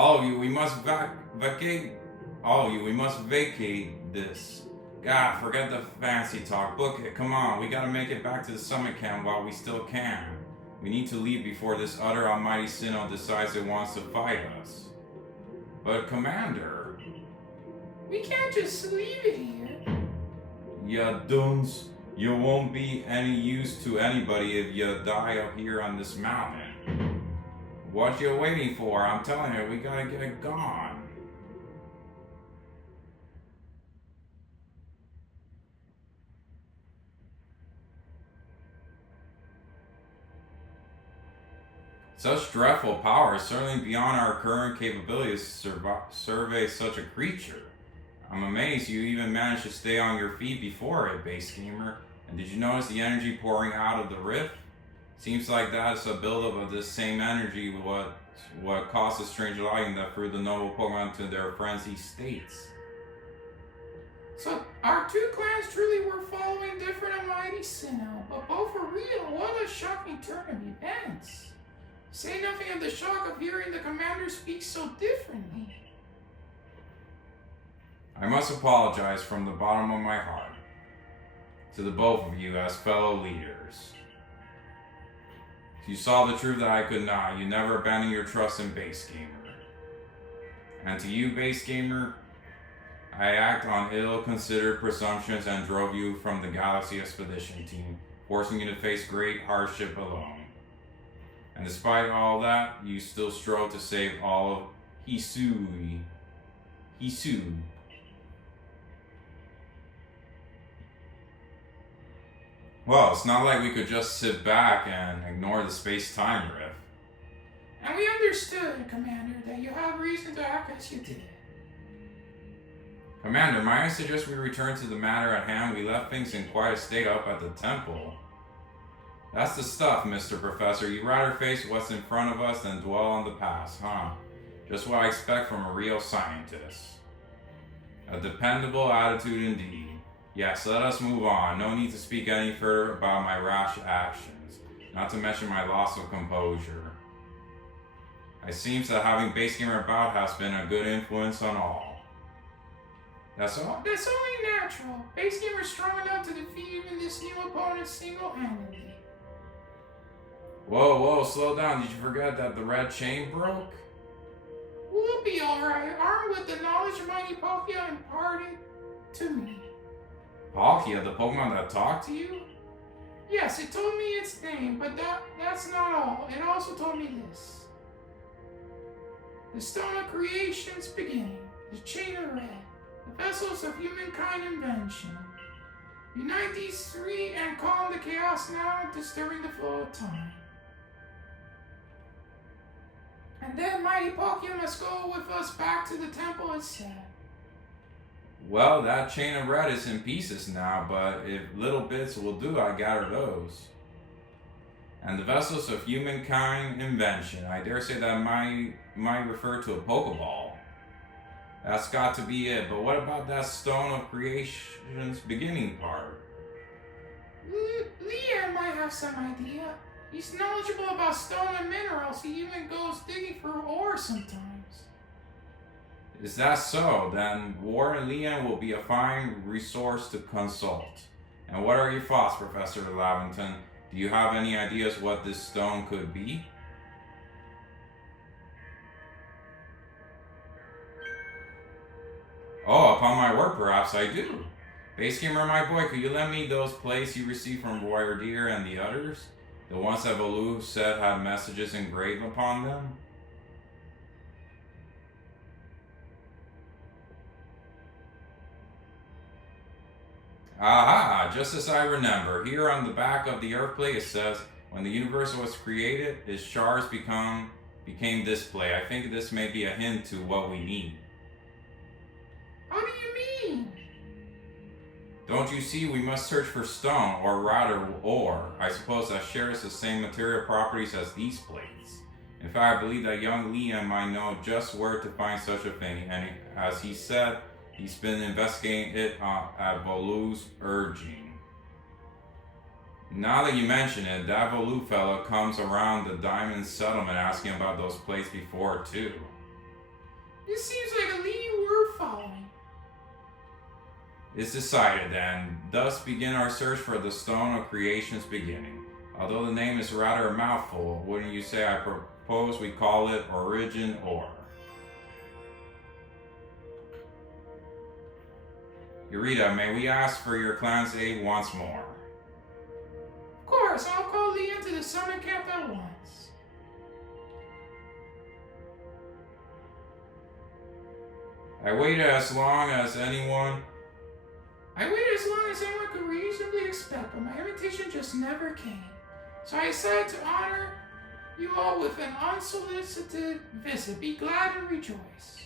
All of you, we must vacate. All of you, we must vacate this. God, forget the fancy talk. Book it. Come on, we gotta make it back to the summit camp while we still can. We need to leave before this utter almighty Sinnoh decides it wants to fight us. But Commander, we can't just leave it here. Ya duns, you won't be any use to anybody if you die up here on this mountain. What you waiting for? I'm telling you, we gotta get gone. Such dreadful power is certainly beyond our current capabilities to survey such a creature. I'm amazed you even managed to stay on your feet before it, Base Gamer. And did you notice the energy pouring out of the rift? Seems like that's a buildup of this same energy what caused the strange lighting that threw the noble Pokemon to their frenzied states. So our two clans truly were following different almighty Sinnoh, but both were real. What a shocking turn of events. Say nothing of the shock of hearing the commander speak so differently. I must apologize from the bottom of my heart to the both of you as fellow leaders. You saw the truth that I could not. You never abandoned your trust in Base Gamer. And to you, Base Gamer, I act on ill-considered presumptions and drove you from the Galaxy Expedition team, forcing you to face great hardship alone. And despite all that, you still strove to save all of Hisui. Well, it's not like we could just sit back and ignore the space-time rift. And we understood, Commander, that you have reason to act as you did. Commander, might I suggest we return to the matter at hand? We left things in quite a state up at the temple. That's the stuff, Mr. Professor. You'd rather face what's in front of us than dwell on the past, huh? Just what I expect from a real scientist. A dependable attitude indeed. Yes, let us move on. No need to speak any further about my rash actions, not to mention my loss of composure. It seems that having Base Gamer about has been a good influence on all. That's all? That's only natural. Base Gamer's strong enough to defeat even this new opponent single-handedly. Whoa, slow down. Did you forget that the red chain broke? We'll be alright, armed with the knowledge mighty Palkia imparted to me. Palkia, the Pokemon that talked to you? Yes, it told me its name, but that's not all. It also told me this. The Stone of Creation's beginning, the Chain of Red, the vessels of humankind invention. Unite these three and calm the chaos now disturbing the flow of time. And then mighty Palkia must go with us back to the temple itself. Well, that Chain of Red is in pieces now, but if little bits will do, I gather those. And the vessels of humankind invention, I dare say that might refer to a Pokeball. That's got to be it, but what about that Stone of Creation's beginning part? Leanne might have some idea. He's knowledgeable about stone and minerals. He even goes digging for ore sometimes. Is that so? Then Warren Leon will be a fine resource to consult. And what are your thoughts, Professor Lavington? Do you have any ideas what this stone could be? Oh, upon my word, perhaps I do. Base Gamer, my boy, could you lend me those plates you received from Royer Deer and the others? The ones that Baloo said had messages engraved upon them? Aha, just as I remember. Here on the back of the Earth plate it says, when the universe was created, its shards became display. I think this may be a hint to what we need. How do you mean? Don't you see, we must search for stone, or rather ore. I suppose that shares the same material properties as these plates. In fact, I believe that young Liam might know just where to find such a thing, and as he said, he's been investigating it at Baloo's urging. Now that you mention it, that Baloo fellow comes around the Diamond Settlement asking about those plates before too. This seems like a lead worth following. It's decided then. Thus begin our search for the Stone of Creation's beginning. Although the name is rather a mouthful, wouldn't you say I propose we call it Origin Ore? Eureka, may we ask for your clan's aid once more? Of course, I'll call Leon to the summit camp at once. I waited as long as anyone could reasonably expect, but my invitation just never came. So I decided to honor you all with an unsolicited visit. Be glad and rejoice.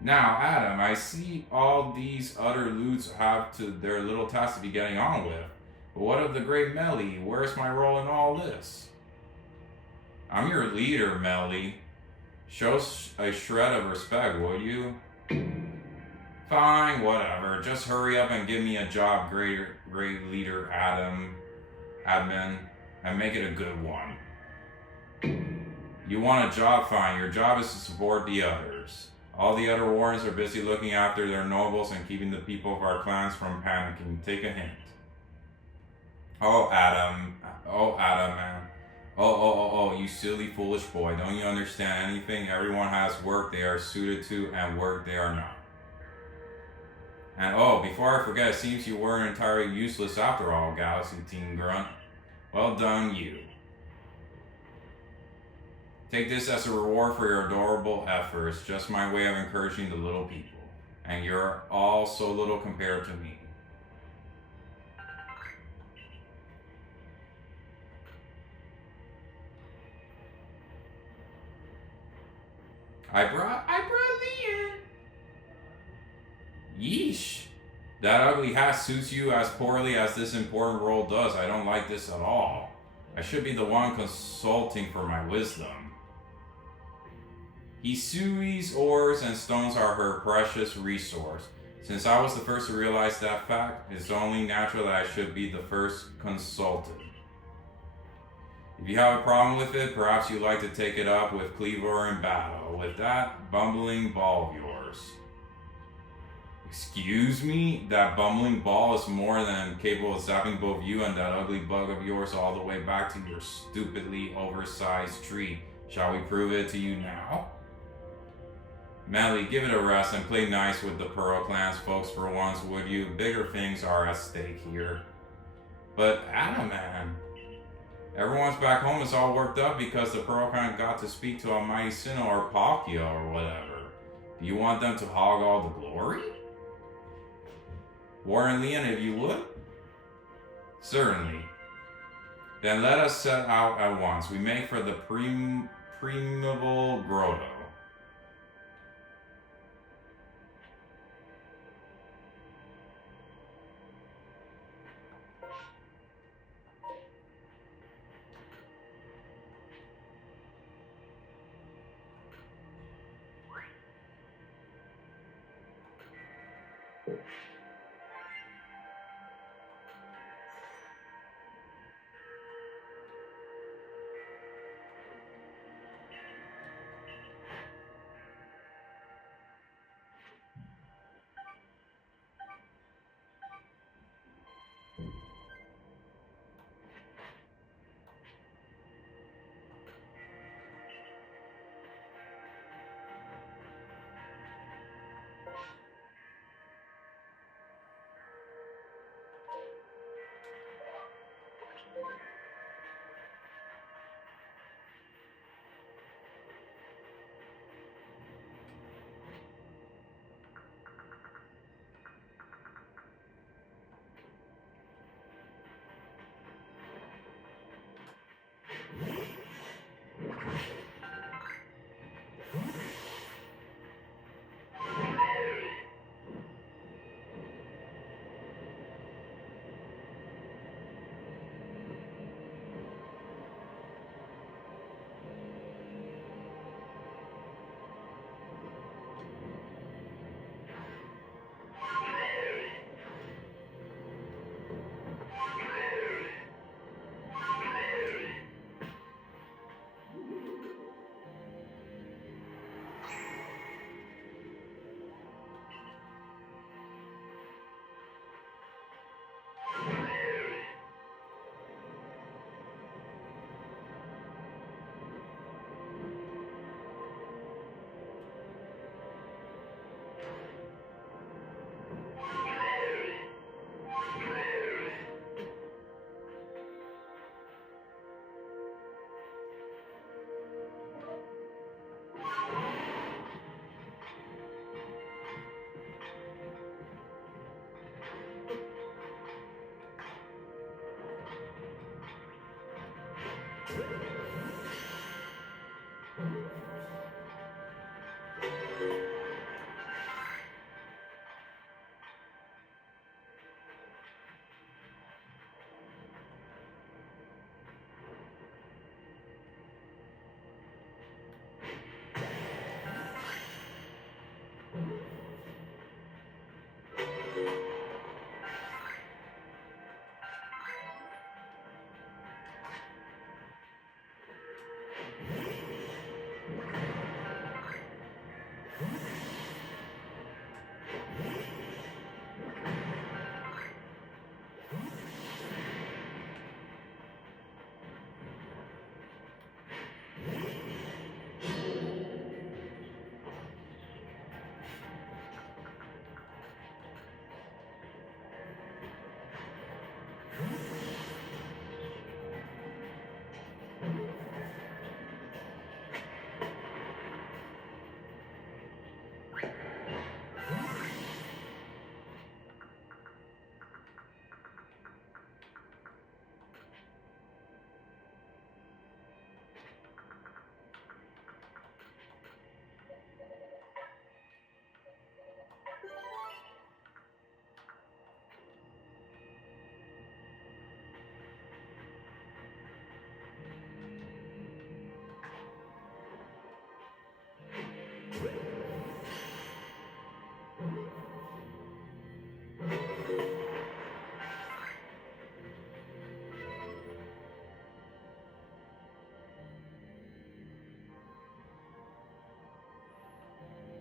Now, Adam, I see all these other loots have to their little tasks to be getting on with. But what of the great Melly? Where's my role in all this? I'm your leader, Melly. Show a shred of respect, would you? Fine, whatever. Just hurry up and give me a job, great leader, admin, and make it a good one. You want a job, fine. Your job is to support the others. All the other wardens are busy looking after their nobles and keeping the people of our clans from panicking. Take a hint. Oh, Adam, man. Oh, you silly, foolish boy. Don't you understand anything? Everyone has work they are suited to and work they are not. And oh, before I forget, it seems you weren't entirely useless after all, Galaxy Teen Grunt. Well done, you. Take this as a reward for your adorable efforts, just my way of encouraging the little people. And you're all so little compared to me. I brought Leon. Yeesh. That ugly hat suits you as poorly as this important role does. I don't like this at all. I should be the one consulting for my wisdom. Hisui's ores and stones are her precious resource. Since I was the first to realize that fact, it's only natural that I should be the first consulted. If you have a problem with it, perhaps you'd like to take it up with Cleaver in battle, with that bumbling ball of yours. Excuse me? That bumbling ball is more than capable of zapping both you and that ugly bug of yours all the way back to your stupidly oversized tree. Shall we prove it to you now? Melly, give it a rest and play nice with the Pearl Clan's folks for once, would you? Bigger things are at stake here. But Adam, man, everyone's back home is all worked up because the Pearl Clan got to speak to Almighty Sinnoh or Palkia or whatever. Do you want them to hog all the glory? Warren Leon, if you would? Certainly. Then let us set out at once. We make for the primeval grotto.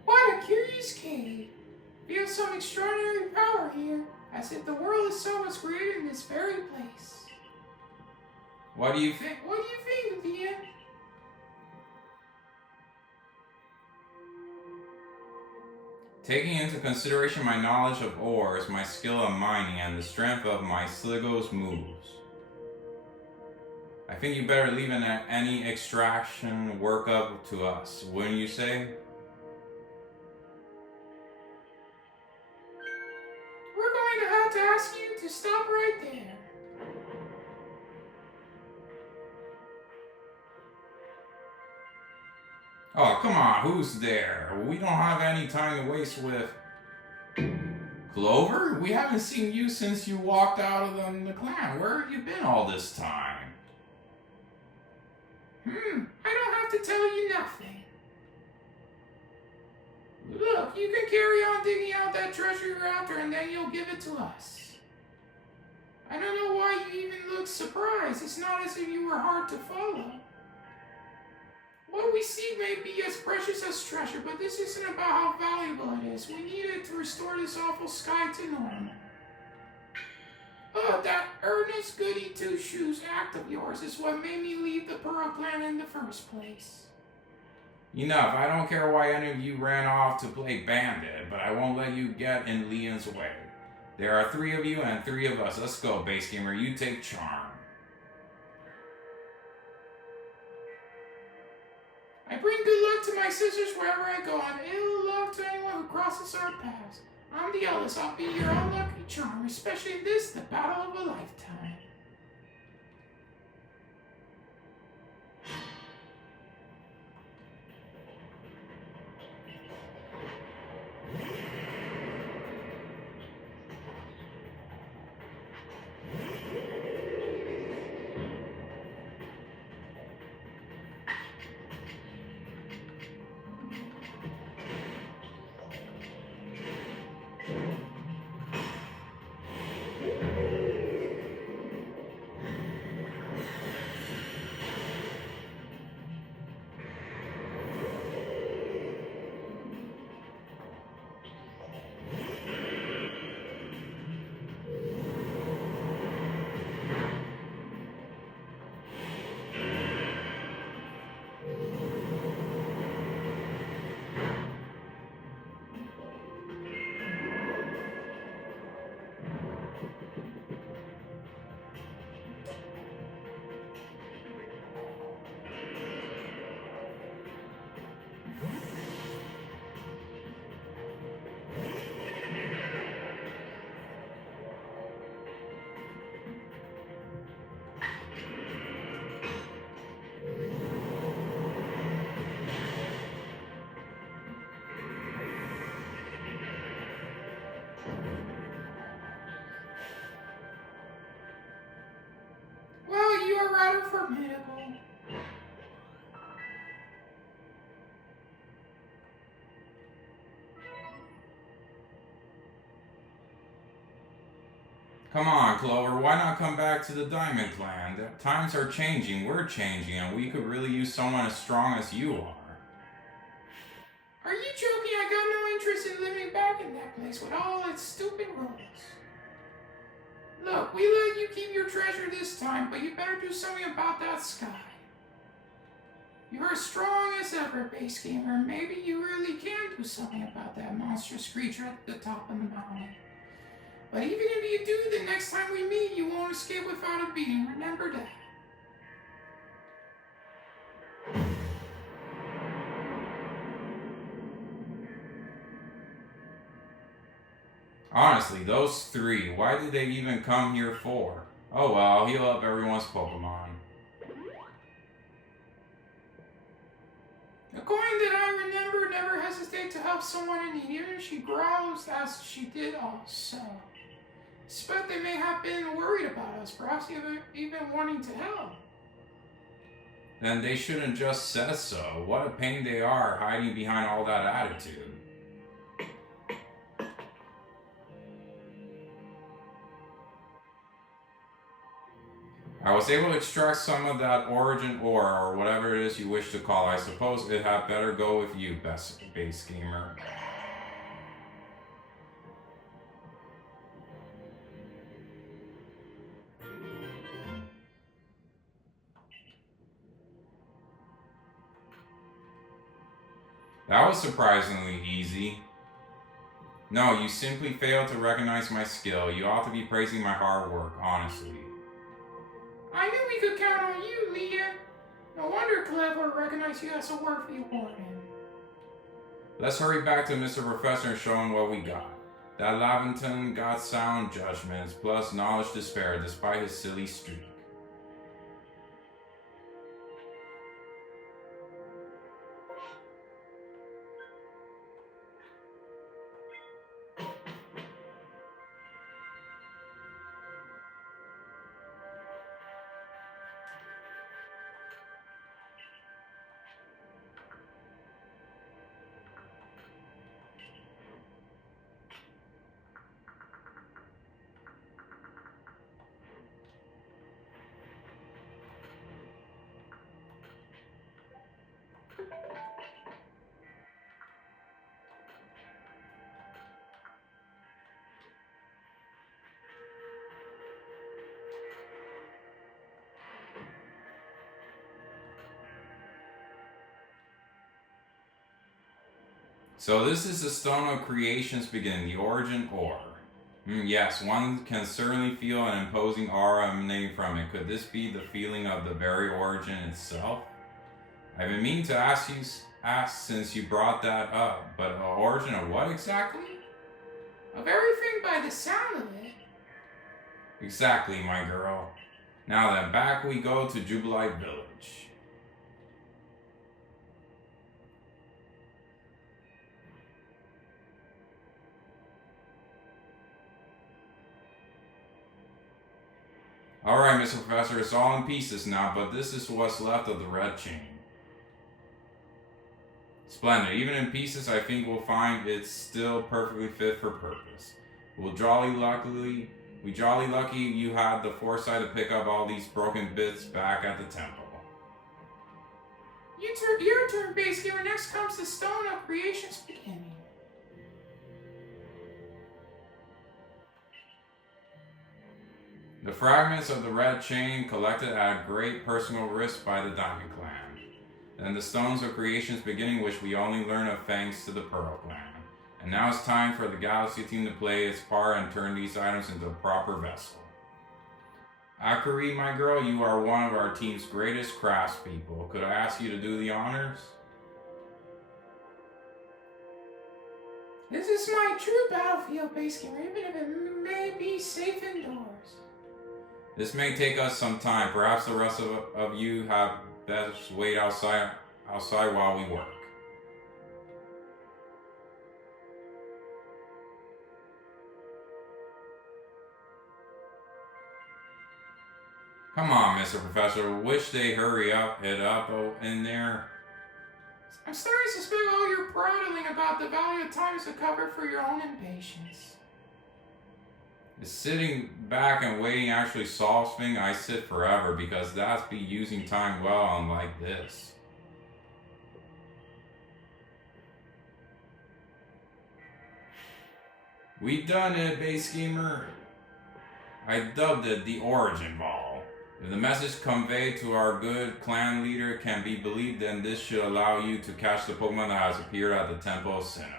What a curious cave. Feels some extraordinary power here, as if the world itself was created in this very place. What do you think? What do you think, Leah? Taking into consideration my knowledge of ores, my skill of mining, and the strength of my Sligo's moves, I think you better leave any extraction work up to us, wouldn't you say? We're going to have to ask you to stop right there. Oh, come on, who's there? We don't have any time to waste with... Clover? We haven't seen you since you walked out of the clan. Where have you been all this time? I don't have to tell you nothing. Look, you can carry on digging out that treasure you're after and then you'll give it to us. I don't know why you even look surprised. It's not as if you were hard to follow. What we see may be as precious as treasure, but this isn't about how valuable it is. We need it to restore this awful sky to normal. Oh, that earnest goody two-shoes act of yours is what made me leave the Pearl Clan in the first place. Enough. I don't care why any of you ran off to play bandit, but I won't let you get in Leon's way. There are 3 of you and 3 of us. Let's go, base gamer. You take charm. I bring good luck to my sisters wherever I go, and ill luck to anyone who crosses our paths. I'm the eldest. I'll be your unlucky charm, especially in this, the battle of a lifetime. are rather formidable. Come on, Clover, why not come back to the Diamond Clan? Times are changing, we're changing, and we could really use someone as strong as you are. Are you joking? I got no interest in living back in that place with all its stupid rules. Look, we let you keep your treasure this time, but you better do something about that sky. You're as strong as ever, base gamer. Maybe you really can do something about that monstrous creature at the top of the mountain. But even if you do, the next time we meet, you won't escape without a beating. Remember that. Honestly, those three, why did they even come here for? Oh well, I'll heal up everyone's Pokemon. The coin that I remember never hesitates to help someone in need, even if she growls as she did also. Despite they may have been worried about us, perhaps even wanting to help. Then they shouldn't just say so. What a pain they are hiding behind all that attitude. I was able to extract some of that origin ore, or whatever it is you wish to call it. I suppose it had better go with you, base gamer. That was surprisingly easy. No, you simply failed to recognize my skill. You ought to be praising my hard work, honestly. I knew we could count on you, Leah. No wonder Clever recognized you as a worthy warden. Let's hurry back to Mr. Professor and show him what we got. That Laventon got sound judgments, plus knowledge to spare, despite his silly streak. So this is the Stone of Creation's beginning, the origin ore. Yes, one can certainly feel an imposing aura emanating from it. Could this be the feeling of the very origin itself? I've been meaning to ask since you brought that up, but the origin of what exactly? Of everything by the sound of it. Exactly, my girl. Now then, back we go to Jubilife Village. Alright, Mr. Professor, it's all in pieces now, but this is what's left of the red chain. Splendid. Even in pieces, I think we'll find it's still perfectly fit for purpose. We jolly lucky you had the foresight to pick up all these broken bits back at the temple. Your turn, base gamer. Next comes the Stone of Creation's beginning. The fragments of the red chain collected at great personal risk by the Diamond Clan. Then the Stones of Creation's beginning, which we only learn of thanks to the Pearl Clan. And now it's time for the Galaxy team to play its part and turn these items into a proper vessel. Akari, my girl, you are one of our team's greatest craftspeople. Could I ask you to do the honors? This is my true battlefield, base gamer, even if it may be safe indoors. This may take us some time. Perhaps the rest of you have best wait outside while we work. Come on, Mr. Professor. Wish they hurry it up in there. I'm starting to suspect all your prattling about the value of time is a cover for your own impatience. Is sitting back and waiting actually solves things? I sit forever because that's be using time well, unlike this. We done it, base gamer. I dubbed it the Origin Ball. If the message conveyed to our good clan leader can be believed, then this should allow you to catch the Pokemon that has appeared at the Temple of Sinnoh.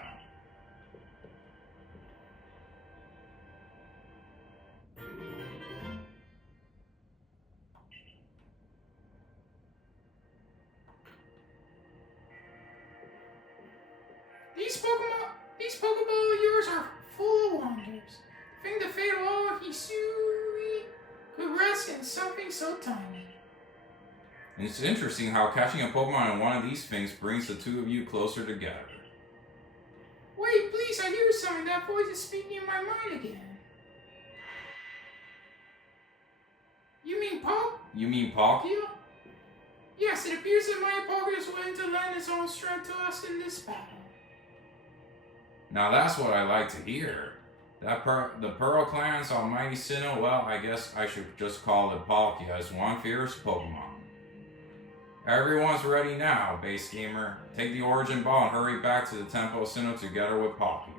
These Pokeball of yours are full of wonders. Think the fate of all Hisui could rest in something so tiny. And it's interesting how catching a Pokemon in one of these things brings the two of you closer together. Wait, please, I hear something. That voice is speaking in my mind again. You mean Palkia? Yes, it appears that my Palkia is willing to lend its own strength to us in this battle. Now that's what I like to hear. The Pearl Clan's almighty Sinnoh, well, I guess I should just call it Palkia as one fierce Pokemon. Everyone's ready now, base gamer. Take the Origin Ball and hurry back to the Temple of Sinnoh together with Palkia.